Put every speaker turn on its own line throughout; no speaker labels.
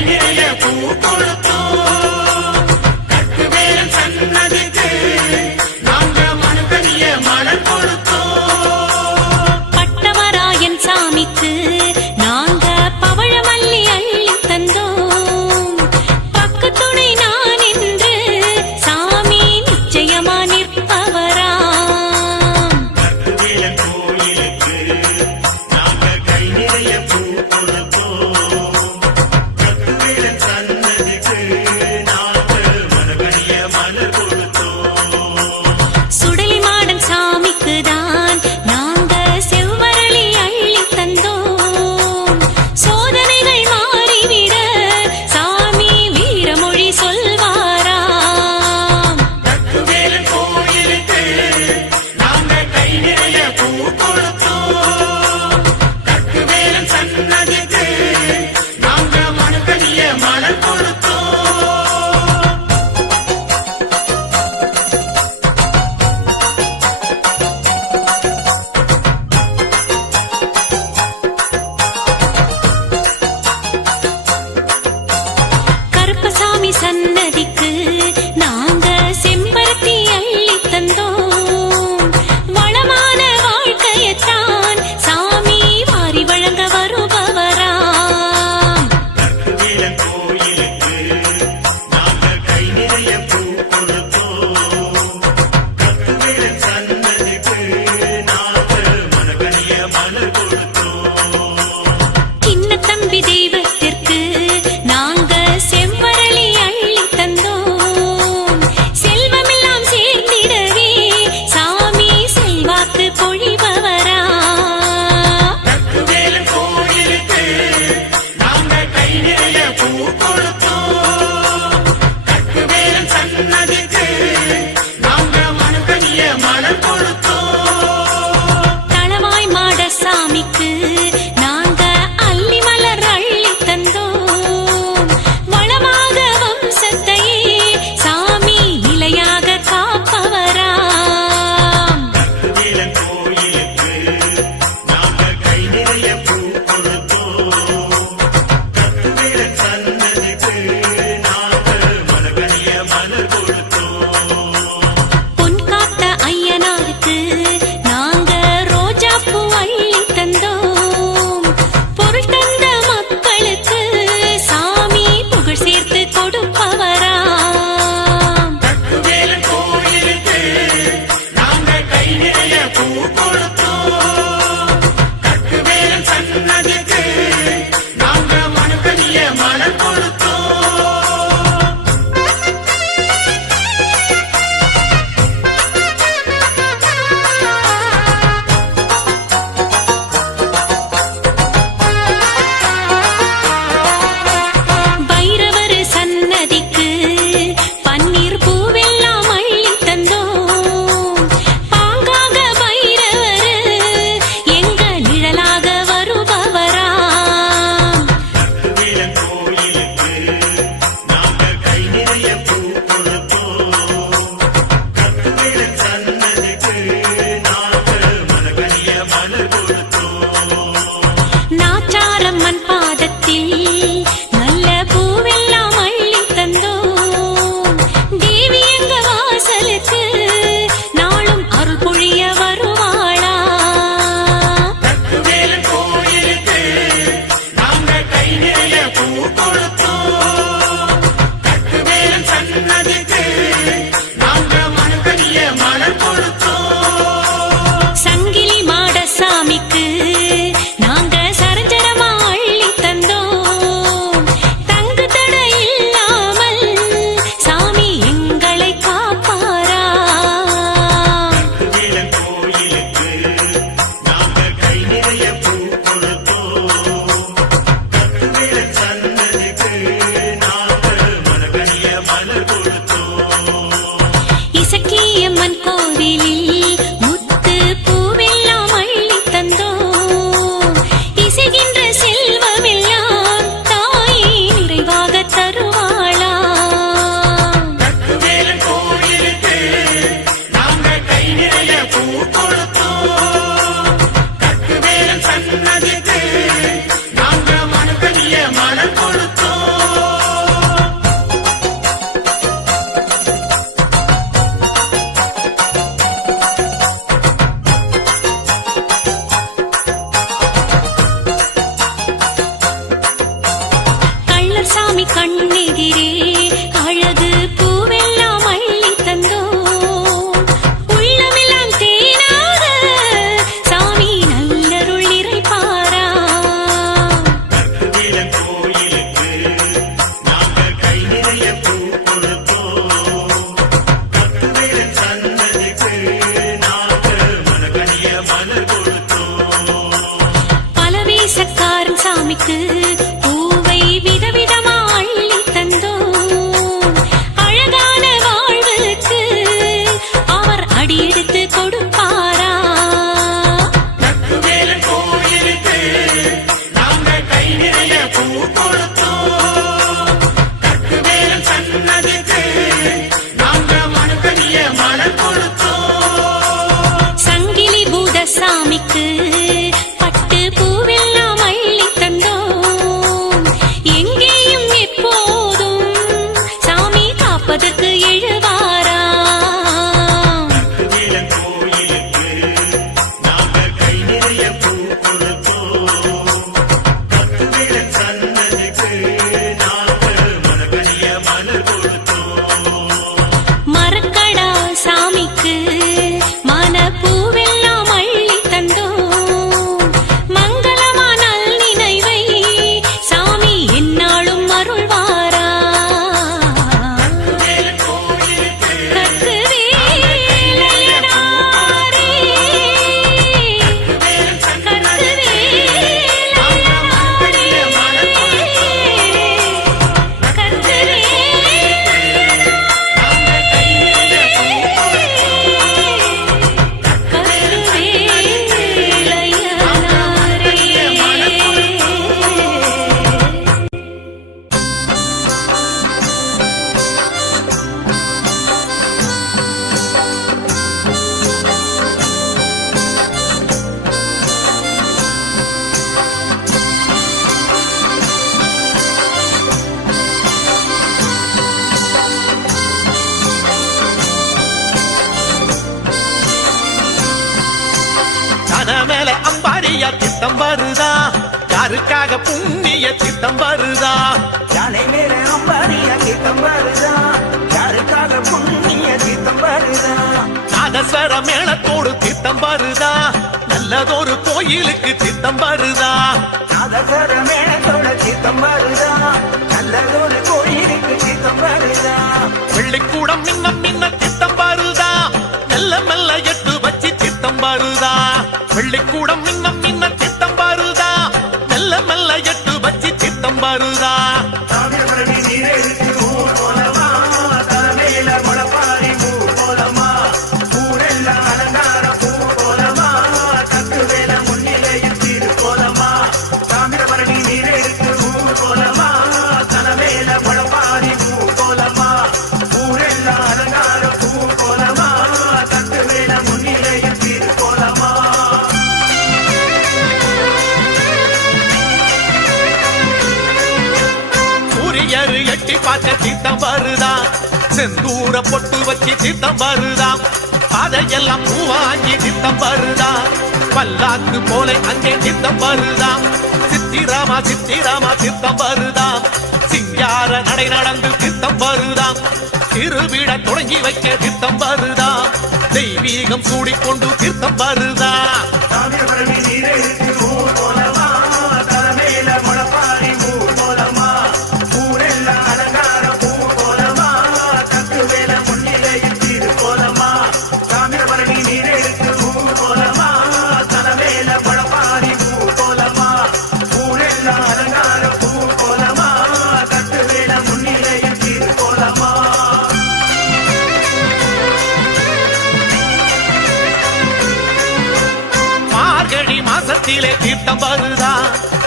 நிறைய பூ கொடுத்தோம் கட்டுவேல் சன்னதிக்கு நாங்க மனுதனிய மலர் கொடுத்தோம்
பட்டமராயன் சாமிக்கு நாங்க பவழமல்லி அள்ளி தந்தோம். பக்கு துணை நான் என்று சாமி நிச்சயமா
நிற்பவரா கோயிலுக்கு நாங்க கை நிறைய பூ கொடுத்தோம்
தொழுத்து யாருக்காக புண்ணிய திட்டம் வருதா?
யானை மேல அம்பாரியா தீர்த்தம் வருதா? யாருக்காக புண்ணிய தீர்த்தம் வருதா?
நாதஸ்வர மேளத்தோடு திட்டம் வருதா? நல்லதொரு கோயிலுக்கு திட்டம் வருதா?
நாதஸ்வர மேளத்தோட தீர்த்தம் வருதா? நல்லதொரு கோயிலுக்கு தீர்த்தம் வருதா?
வெள்ளிக்கூடம் மின்னம் மின்ன திட்டம் வருதா? பார்க்க தீர்த்தம் வருதா? செந்தூர பொட்டு வச்சு தீர்த்தம் வருதா? அதையெல்லாம் பூவாங்கி தீர்த்தம் வருதா? பல்லாக்கு போல அங்கே தீர்த்தம் வருதா? சித்திராமா சித்திராமா தீர்த்தம் வருதா? சிங்கார நடை நடந்து தீர்த்தம் வருதா? திருவிட தொடங்கி வைக்க தீர்த்தம் வருதா? தெய்வீகம் சூடிக்கொண்டு தீர்த்தம் வருதா? தீர்த்தம் வருதா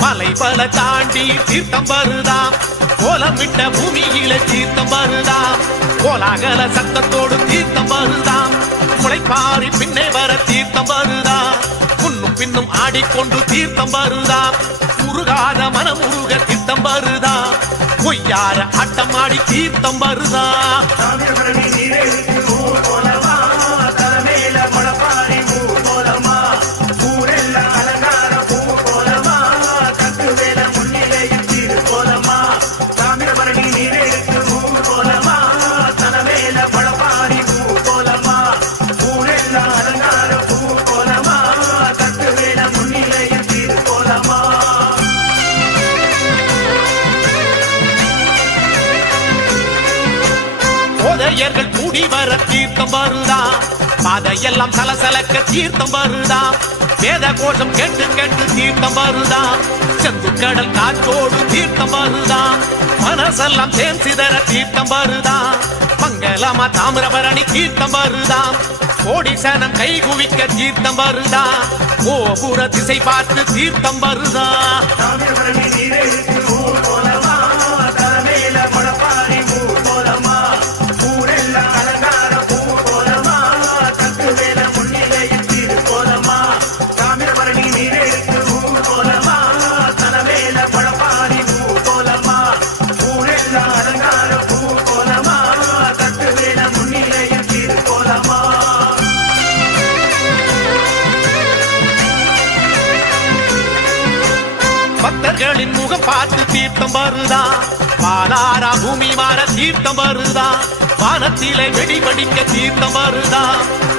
மலை பல தாண்டி தீர்த்தம் வருதா கோலம் விட்ட பூமியிலே தீர்த்தம் வருதா கோலாகல சத்தத்தோடு தீர்த்தம் வருதா முளைப்பாரி பின்னே வர தீர்த்தம் வருதா முன்னும் பின்னும் ஆடிக்கொண்டு தீர்த்தம் வருதா முருகாத மனமுருக தீர்த்தம் வருதா பொய்யார ஆட்டம் ஆடி தீர்த்தம் வருதா வர தீர்த்தம் வருதா? பாதையெல்லாம் சலசலக்க தீர்த்தம் வருதா? வேத கோஷம் கேட்டு கேட்டு தீர்த்தம் வருதா? செந்து கடல் காற்றோடு தீர்த்தம் வருதா? மனசெல்லாம் தேன் சிதற தீர்த்தம் வருதா? மங்களமா தாமிரபரணி தீர்த்தம் வருதா? கோடிசனம் கை குவிக்க தீர்த்தம் வருதா? கோபுர திசை பார்த்து தீர்த்தம் வருதா? வருதா? பாலாரா பூமி மாற தீர்த்தம் வருதா? வானத்திலே வெடி வெடிக்க தீர்த்தம் வருதா?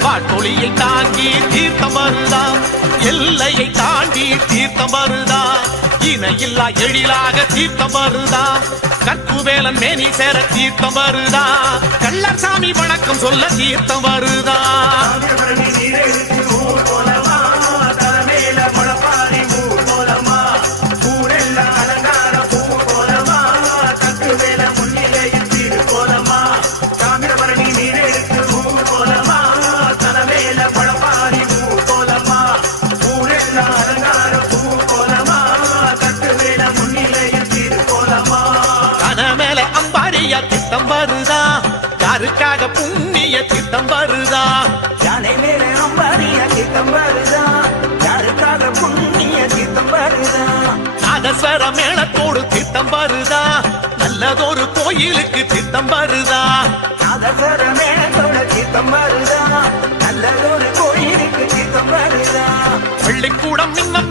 வாட்டொளியை தாங்கி தீர்த்தம் வருதா? எல்லையை தாண்டி தீர்த்தம் வருதா? இணையில்லா எழிலாக தீர்த்தம் வருதா? கற்குவேலன் மேனி சேர தீர்த்தம் வருதா? கள்ளசாமி வணக்கம் சொல்ல
தீர்த்தம் வருதா?
நாதஸ்வர மேளத்தோடு திட்டம் வருதா நல்லதொரு கோயிலுக்கு திட்டம் வருதா
நாதஸ்வர மேளத்தோட தீர்த்தம் வருதா நல்லதொரு கோயிலுக்கு தீர்த்தம் வருதா
பள்ளிக்கூடம் இன்னும்